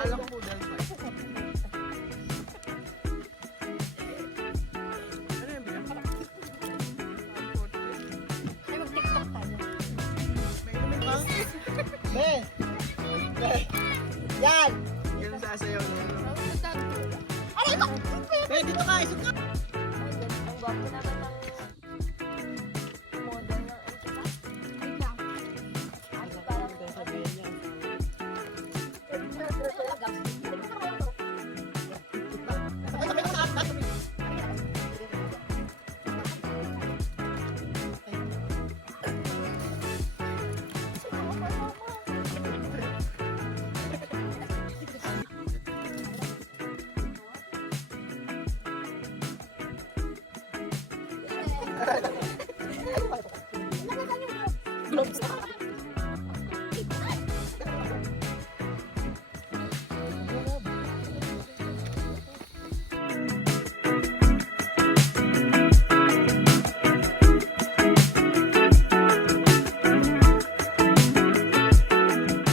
Akala ko poodle pa. Ano yung bilang? Ay, mag-tiktok tayo. May inumin ka? Be! Be! Yan! Yan ang sasayaw niya. Aray ko! Be, dito ka! Isok ka! Ang gwapo naman ng model ng Antika. Wait lang. Ay, parang Sabihin niya.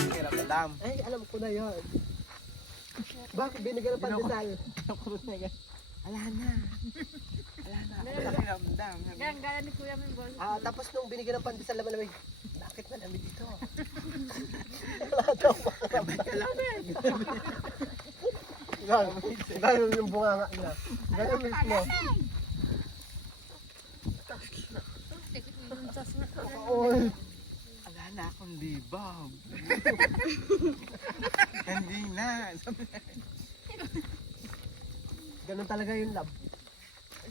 Hirap alam. Ay, alam ko na yun. Bakit binigyan ng pandesal? Ala na. Ala na. Pakiramdam. Gang, gala ni Kuya may ball. Ah, tapos nung binigyan ng pandesal naman namin, bakit malamig dito? Wala daw pakiramdam. Ganun yung bunganga niya. Ganun mismo. Oy. Wala na akong libab. Hindi na. Ganun talaga yung love.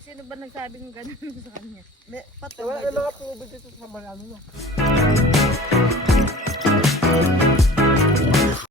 Sino ba nagsabing gano'n sa kanya? Wala na mga pumubig dito sa Marano, no?